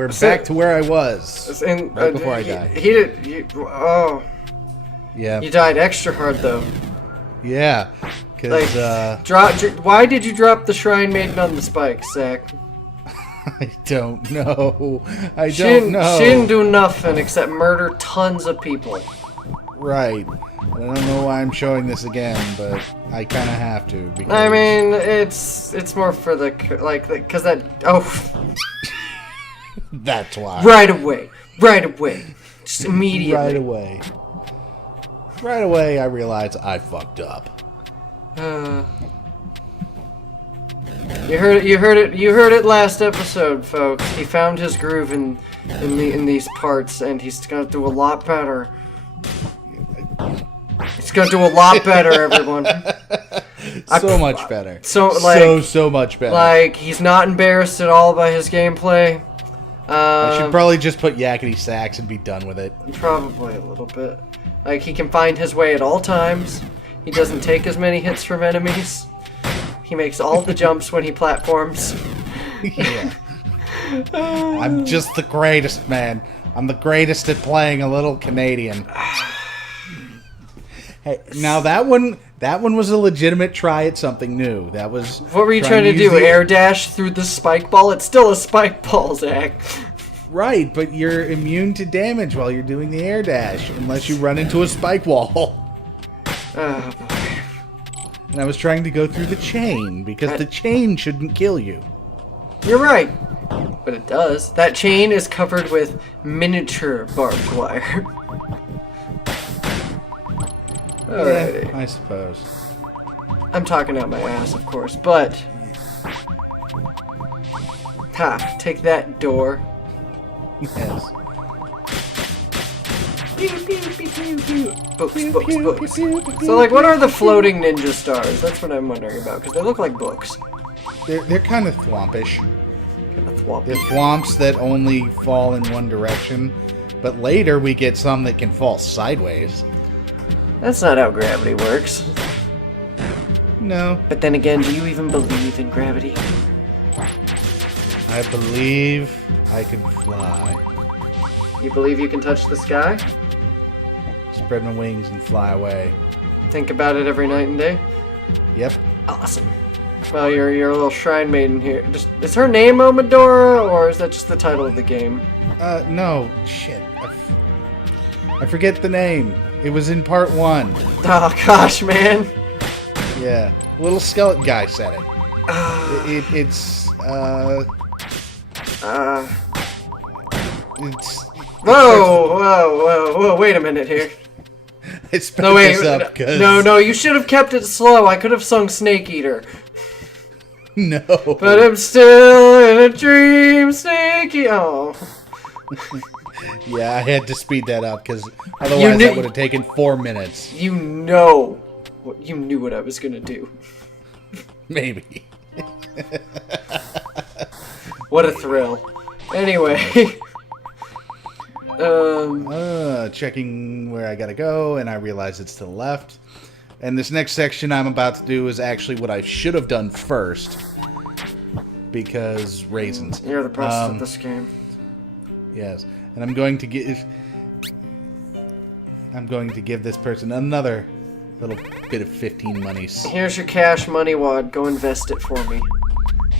we're back to where I was right before I died. Yeah. You died extra hard though. Yeah. Because why did you drop the Shrine Maiden on the spikes, Zack? I don't know. I don't know. She didn't do nothing except murder tons of people. Right. I don't know why I'm showing this again, but I kind of have to. Because... I mean, it's more for the because that That's why. Right away, just immediately. Right away, I realized I fucked up. You heard it last episode, folks. He found his groove in these parts, and he's gonna do a lot better. He's gonna do a lot better, everyone. So much better. So much better. Like, he's not embarrassed at all by his gameplay. I should probably just put yakety sax and be done with it. Probably a little bit. Like, he can find his way at all times. He doesn't take as many hits from enemies. He makes all the jumps when he platforms. Yeah. I'm just the greatest, man. I'm the greatest at playing a little Canadian. Hey, now that one was a legitimate try at something new. That was. What were you trying to do? Air dash through the spike ball? It's still a spike ball, Zack. Right, but you're immune to damage while you're doing the air dash, unless you run into a spike wall. Oh boy. And I was trying to go through the chain because the chain shouldn't kill you. You're right, but it does. That chain is covered with miniature barbed wire. Yeah, I suppose. I'm talking out my ass, of course, but... Ha, take that, door. Yes. Pew, pew, pew, pew, pew. Books. So, like, what are the floating ninja stars? That's what I'm wondering about, because they look like books. They're kind of thwompish. Kind of thwompish. They're thwomps that only fall in one direction, but later we get some that can fall sideways. That's not how gravity works. No. But then again, do you even believe in gravity? I believe I can fly. You believe you can touch the sky? Spread my wings and fly away. Think about it every night and day? Yep. Awesome. Well, your little shrine maiden here. Is her name Momodora, or is that just the title of the game? No. Shit. I forget the name. It was in part 1. Oh, gosh, man. Yeah. Little skeleton guy said it. It's Whoa, wait a minute here. I spelled this up because... No, you should have kept it slow. I could have sung Snake Eater. No. But I'm still in a dream, Snake Eater. Oh. Yeah, I had to speed that up because otherwise that would have taken 4 minutes. You knew what I was going to do. Maybe. What a thrill. Anyway. Checking where I gotta go, and I realize it's to the left. And this next section I'm about to do is actually what I should have done first. Because raisins. You're the best at this game. Yes. And I'm going to give this person another little bit of 15 monies. Here's your cash money wad. Go invest it for me.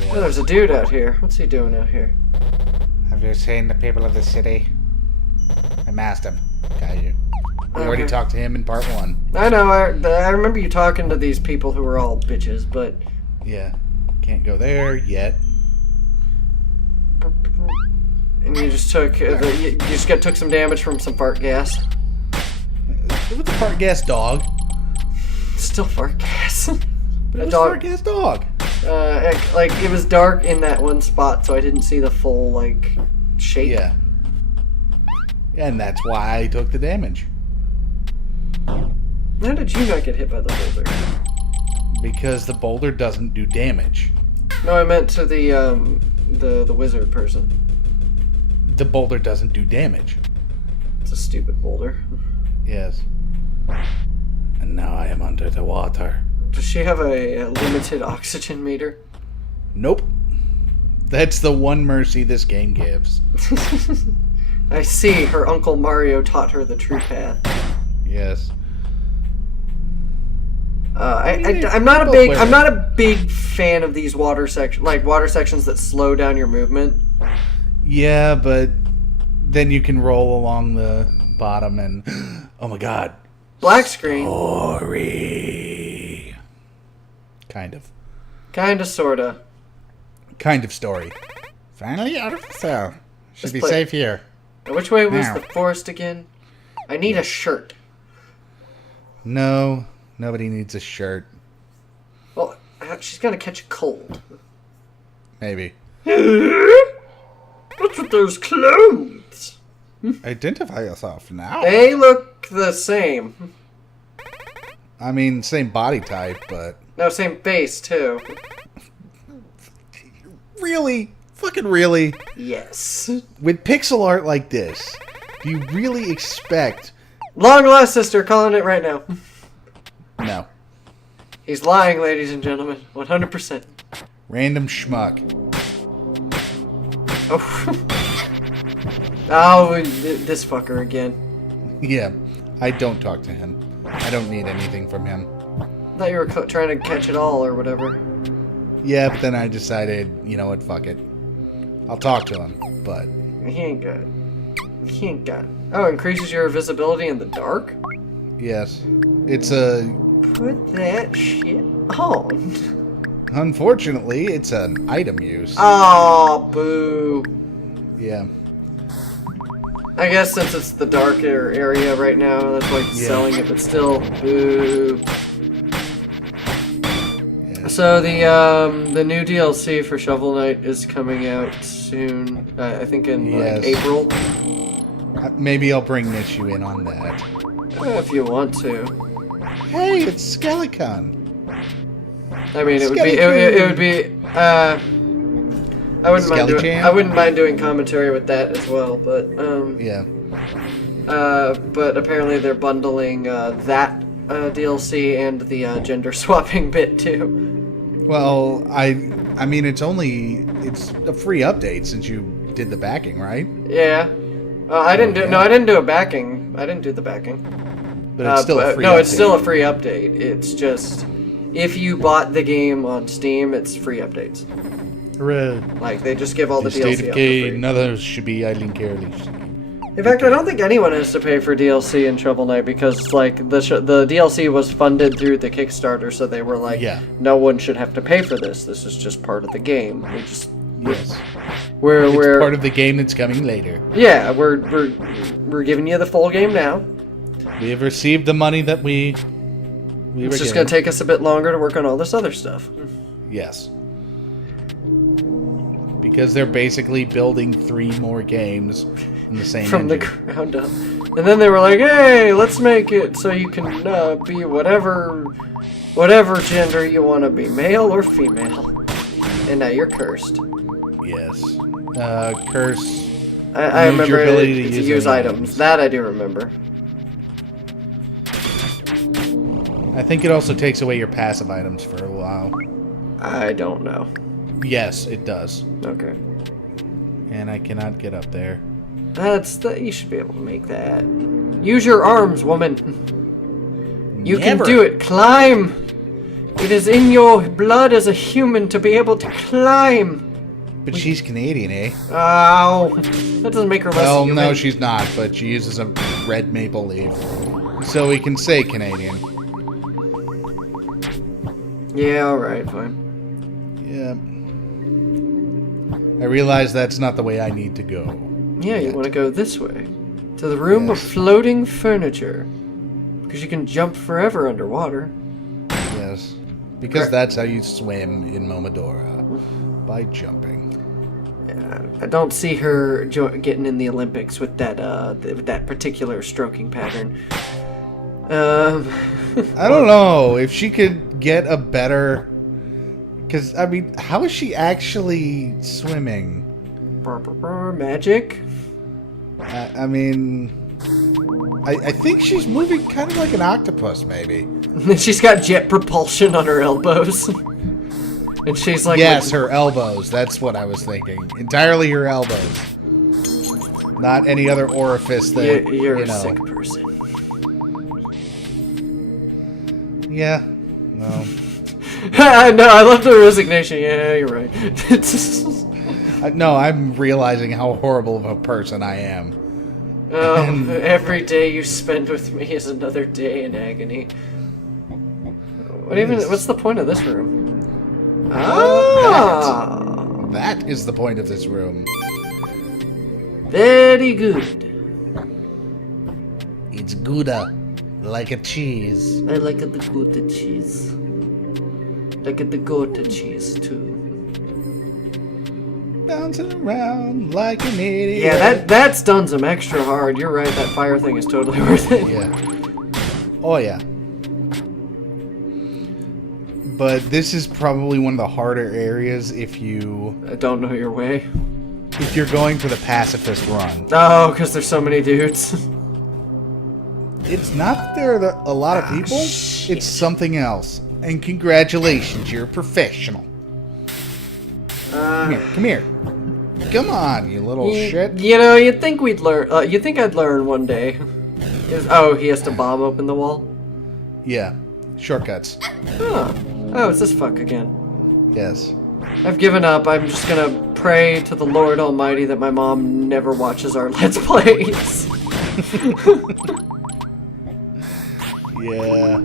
Yeah. Oh, there's a dude out here. What's he doing out here? Have you seen the people of the city? I masked him. Got you. We already talked to him in part 1. I know. I remember you talking to these people who were all bitches, but... Yeah. Can't go there yet. And you just took... took some damage from some fart gas. It was a fart gas dog. Still fart gas. But it was a fart gas dog. It was dark in that one spot, so I didn't see the full, shape. Yeah. And that's why I took the damage. How did you not get hit by the boulder? Because the boulder doesn't do damage. No, I meant to the wizard person. The boulder doesn't do damage. It's a stupid boulder. Yes. And now I am under the water. Does she have a limited oxygen meter? Nope. That's the one mercy this game gives. I see. Her Uncle Mario taught her the true path. Yes. I'm not a big fan of these water sections that slow down your movement. Yeah, but then you can roll along the bottom and oh my god, black screen. Story. Kind of, sorta. Kind of story. Finally out of the cell. Should be play. safe here. Which way was Now. the forest again? I need a shirt. No, nobody needs a shirt. Well, she's gonna catch a cold. Maybe. What's with those clothes? Identify yourself now. They look the same. I mean, same body type, but... No, same face, too. Really? Fucking really? Yes. With pixel art like this, do you really expect... Long lost sister, calling it right now. No. He's lying, ladies and gentlemen. 100%. Random schmuck. Oh. Oh, this fucker again. Yeah, I don't talk to him. I don't need anything from him. I thought you were trying to catch it all or whatever. Yeah, but then I decided, you know what, fuck it. I'll talk to him, but... He ain't got. He ain't got. Oh, increases your visibility in the dark? Yes. It's a... Put that shit on. Unfortunately, it's an item use. Oh, boo. Yeah. I guess since it's the darker area right now, that's why it's selling it, but still, boo. Yeah. So the new DLC for Shovel Knight is coming out soon. I think in like April. Maybe I'll bring Nishu in on that. If you want to. Hey, it's Skelecon. I mean, it would be. I wouldn't mind doing commentary with that as well, but Yeah. But apparently they're bundling that DLC and the gender swapping bit too. Well, I mean, it's a free update since you did the backing, right? Yeah. I didn't do. No, I didn't do a backing. I didn't do the backing. But it's still a free update. No, it's still a free update. It's just if you bought the game on Steam, it's free updates. Hooray. Like they just give all the State DLC of out for K, free. another should be Eileen Carey. In fact, I don't think anyone has to pay for DLC in Shovel Knight because like the DLC was funded through the Kickstarter, so they were like, no one should have to pay for this. This is just part of the game. Yes. We're part of the game that's coming later. Yeah, we're giving you the full game now. We have received the money that we It's just going to take us a bit longer to work on all this other stuff. Yes. Because they're basically building 3 more games in the same From engine. the ground up. And then they were like, hey, let's make it so you can be whatever gender you want to be, male or female. And now you're cursed. Yes. Curse. I remember your ability to to use items. That I do remember. I think it also takes away your passive items for a while. I don't know. Yes, it does. Okay. And I cannot get up there. You should be able to make that. Use your arms, woman. You can do it. Climb. It is in your blood as a human to be able to climb. But she's Canadian, eh? Ow. That doesn't make her less human. Well, no, she's not, but she uses a red maple leaf. So we can say Canadian. Yeah, alright, fine. Yeah. I realize that's not the way I need to go. Yeah, you want to go this way. To the room of floating furniture. Because you can jump forever underwater. Yes. Because that's how you swim in Momodora. By jumping. Yeah, I don't see her getting in the Olympics with that particular stroking pattern. I don't know if she could get a better... Because, I mean, how is she actually swimming? Magic? I mean... I think she's moving kind of like an octopus, maybe. She's got jet propulsion on her elbows. And she's like... Yes, her elbows. That's what I was thinking. Entirely her elbows. Not any other orifice that, You're you a know. sick person. Yeah. No. No, I love the resignation. Yeah, you're right. No, I'm realizing how horrible of a person I am. Oh, every day you spend with me is another day in agony. What's the point of this room? That is the point of this room. Very good. It's Gouda, like a cheese. I like the Gouda cheese. Like the Gouda cheese too. Bouncing around like an idiot. Yeah, that stuns him extra hard. You're right, that fire thing is totally worth it. Yeah. Oh, yeah. But this is probably one of the harder areas if you... I don't know your way. If you're going for the pacifist run. Oh, because there's so many dudes. It's not that there are a lot of people. Shit. It's something else. And congratulations, you're a professional. Come here. Come on, you little shit. You know, you'd think we'd learn. You'd think I'd learn one day. Oh, he has to bomb open the wall? Yeah. Shortcuts. Oh, it's this fuck again. Yes. I've given up. I'm just gonna pray to the Lord Almighty that my mom never watches our Let's Plays. Yeah.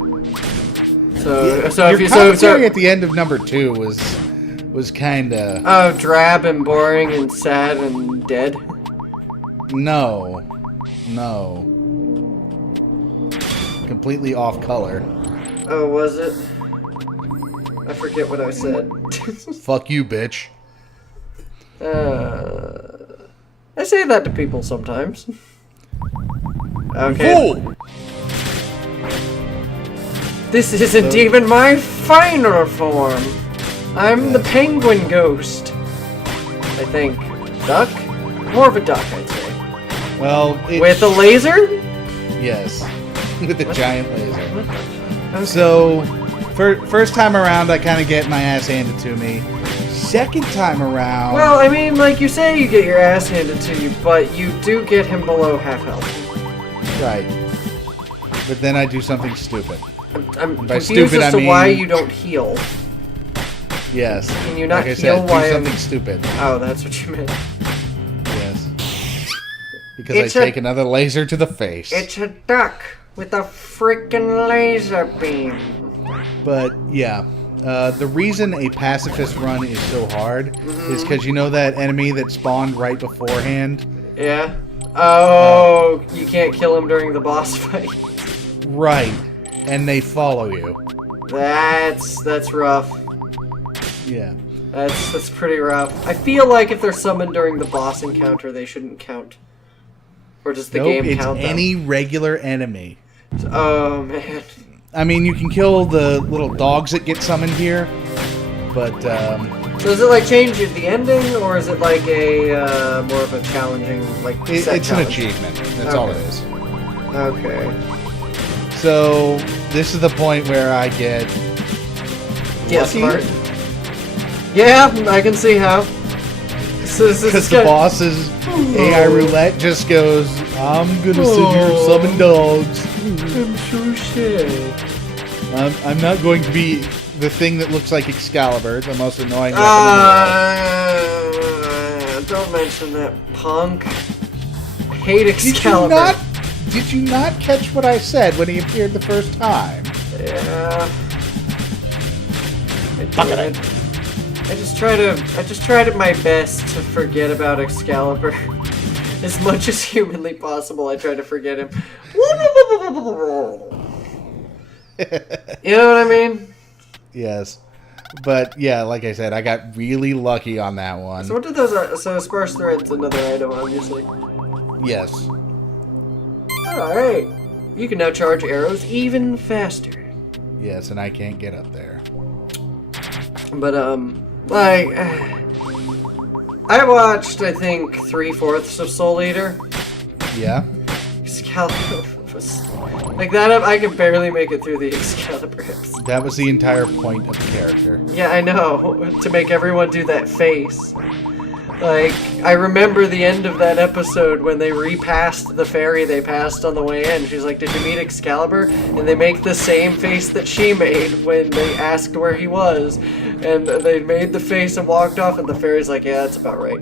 Your commentary at the end of number 2 was kind of... Oh, drab and boring and sad and dead? No. Completely off color. Oh, was it? I forget what I said. Fuck you, bitch. I say that to people sometimes. Okay. Fool! This isn't even my final form. I'm the penguin ghost. I think. Duck? More of a duck, I'd say. Well, With a laser? Yes. With a giant laser. Okay. So, first time around, I kind of get my ass handed to me. Second time around... Well, I mean, like you say you get your ass handed to you, but you do get him below half health. Right. But then I do something stupid. I'm by confused stupid, as to I mean- why you don't heal. Yes. Can you not like I heal said, while do I'm- something stupid. Oh, that's what you meant. Yes. Because It's I take another laser to the face. It's a duck with a freaking laser beam. But, yeah. The reason a pacifist run is so hard is because you know that enemy that spawned right beforehand? Yeah? Oh, you can't kill him during the boss fight. Right. And they follow you. That's rough. Yeah. That's pretty rough. I feel like if they're summoned during the boss encounter, they shouldn't count. Or does the game it's count them? any regular enemy. Oh, man. I mean, you can kill the little dogs that get summoned here, but, So is it like change at the ending, or is it like a more of a challenging, like, set it's an challenge? achievement. That's all it is. Okay. So, this is the point where I get Yes, lucky. Martin. Yeah, I can see how. Because the boss's AI roulette just goes, I'm gonna sit here and summon dogs. I'm so sad. I'm not going to be the thing that looks like Excalibur, the most annoying weapon Don't mention that, punk. I hate Excalibur. Did you not catch what I said when he appeared the first time? Yeah. Fuck it. I just tried my best to forget about Excalibur. As much as humanly possible, I try to forget him. You know what I mean? Yes. But, yeah, like I said, I got really lucky on that one. So what did those... So sparse thread's another item, obviously. Yes. Alright. You can now charge arrows even faster. Yes, and I can't get up there. But, like... I watched, I think, 3/4 of Soul Eater. Yeah? Excalibur was Like that, I can barely make it through the Excalibur episode. That was the entire point of the character. Yeah, I know. To make everyone do that face. Like, I remember the end of that episode when they repassed the ferry they passed on the way in. She's like, did you meet Excalibur? And they make the same face that she made when they asked where he was. And they made the face and walked off, and the fairy's like, yeah, that's about right.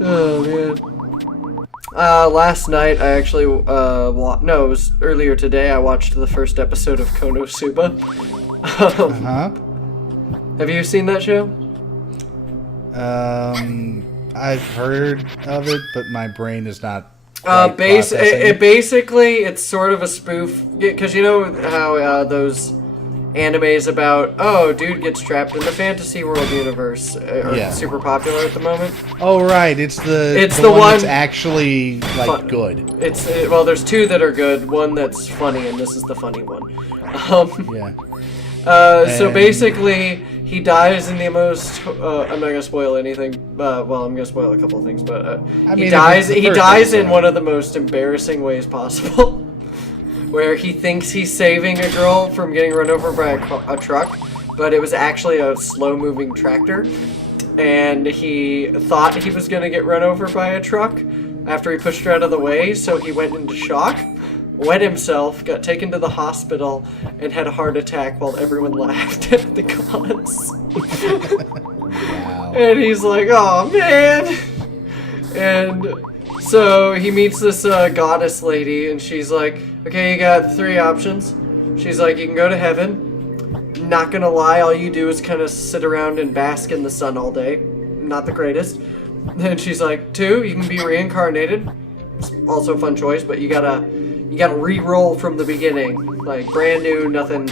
Oh, man. Last night, I actually, no, it was earlier today, I watched the first episode of Konosuba. Have you seen that show? I've heard of it, but my brain is not. Basically, it's sort of a spoof, because you know how those animes about dude gets trapped in the fantasy world universe are super popular at the moment. Oh right, it's the one that's actually like good. Well, there's two that are good, one that's funny, and this is the funny one. Yeah. So basically, he dies in the most. I'm not gonna spoil anything. Well, I'm gonna spoil a couple of things, but he dies. He dies in one of the most embarrassing ways possible, where he thinks he's saving a girl from getting run over by a truck, but it was actually a slow-moving tractor, and he thought he was gonna get run over by a truck after he pushed her out of the way, so he went into shock. Wet himself, got taken to the hospital, and had a heart attack while everyone laughed at the cause. Wow. And he's like, oh man! And so he meets this goddess lady, and she's like, okay, you got 3 options. She's like, you can go to heaven. Not gonna lie, all you do is kind of sit around and bask in the sun all day. Not the greatest. Then she's like, 2, you can be reincarnated. Also a fun choice, but you gotta re-roll from the beginning, like brand new, nothing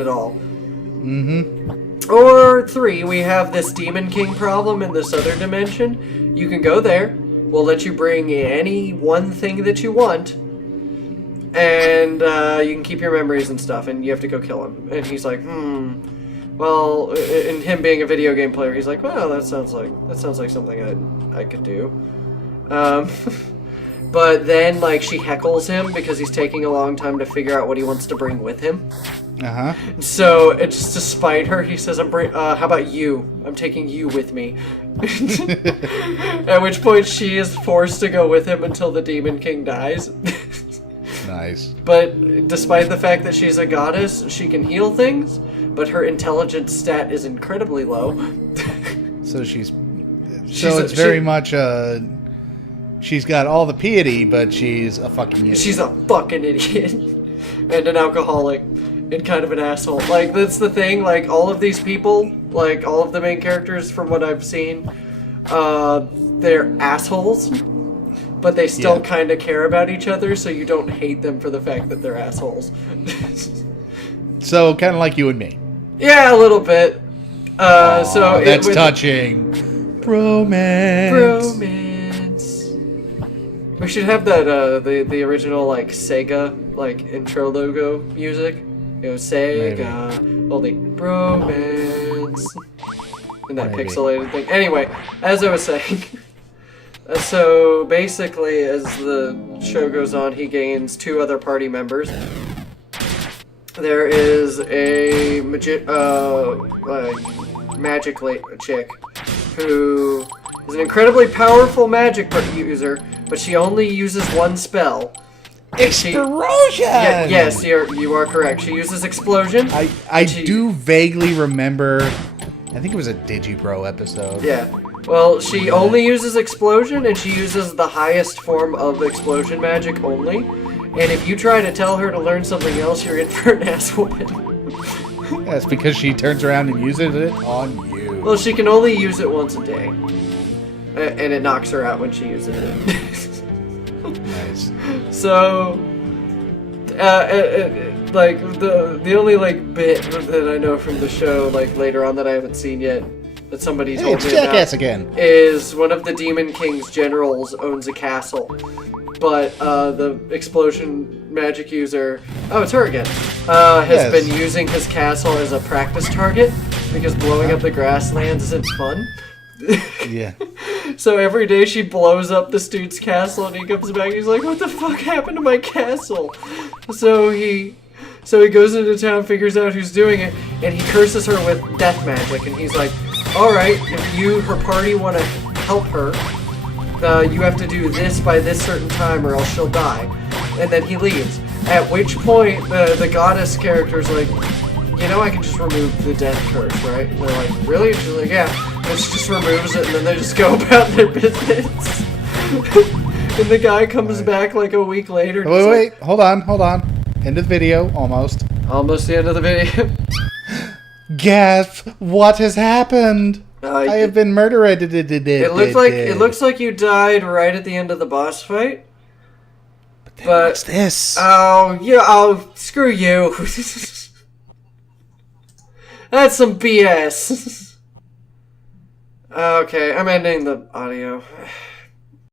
at all. Mm-hmm. Or 3, we have this Demon King problem in this other dimension. You can go there. We'll let you bring any one thing that you want, and you can keep your memories and stuff. And you have to go kill him. And he's like, Well, and him being a video game player, he's like, well, that sounds like something I could do. But then, like, she heckles him because he's taking a long time to figure out what he wants to bring with him. Uh-huh. So, it's just to spite her, he says, how about you? I'm taking you with me. At which point, she is forced to go with him until the Demon King dies. Nice. But despite the fact that she's a goddess, she can heal things, but her intelligence stat is incredibly low. So it's very much she's got all the piety, but she's a fucking idiot. She's a fucking idiot. And an alcoholic. And kind of an asshole. Like, that's the thing. Like, all of these people, like, all of the main characters from what I've seen, they're assholes. But they still kind of care about each other, so you don't hate them for the fact that they're assholes. So, kind of like you and me. Yeah, a little bit. So that's touching. Bromance. We should have that the original like Sega like intro logo music. You know, Sega, holy bromance, and that pixelated thing. Anyway, as I was saying, so basically, as the show goes on, he gains 2 other party members. There is a magic chick who is an incredibly powerful magic user, but she only uses 1 spell. Explosion! Yes, you are correct. She uses explosion. I do vaguely remember, I think it was a Digibro episode. Yeah. Well, she only uses explosion, and she uses the highest form of explosion magic only. And if you try to tell her to learn something else, you're in for an ass whooping. That's because she turns around and uses it on you. Well, she can only use it once a day. And it knocks her out when she uses it. Nice. So, like, the only, like, bit that I know from the show, like, later on that I haven't seen yet, that somebody told me Jackass about, again. is one of the Demon King's generals owns a castle. But the explosion magic user, it's her again, has been using his castle as a practice target because blowing up the grasslands isn't fun. Yeah. So every day she blows up this dude's castle, and he comes back. He's like, "What the fuck happened to my castle?" So he goes into town, figures out who's doing it, and he curses her with death magic. And he's like, "All right, if you, her party, want to help her, you have to do this by this certain time, or else she'll die." And then he leaves. At which point, the goddess character's like, "You know, I can just remove the death curse, right?" And they're like, "Really?" And she's like, "Yeah." And she just removes it, and then they just go about their business. And the guy comes back like a week later. And Wait, hold on. End of the video, almost. Almost the end of the video. Gasp! What has happened? I have been murdered. It looks like you died right at the end of the boss fight. But what's this? Oh yeah! Oh, screw you! That's some BS. Okay, I'm ending the audio.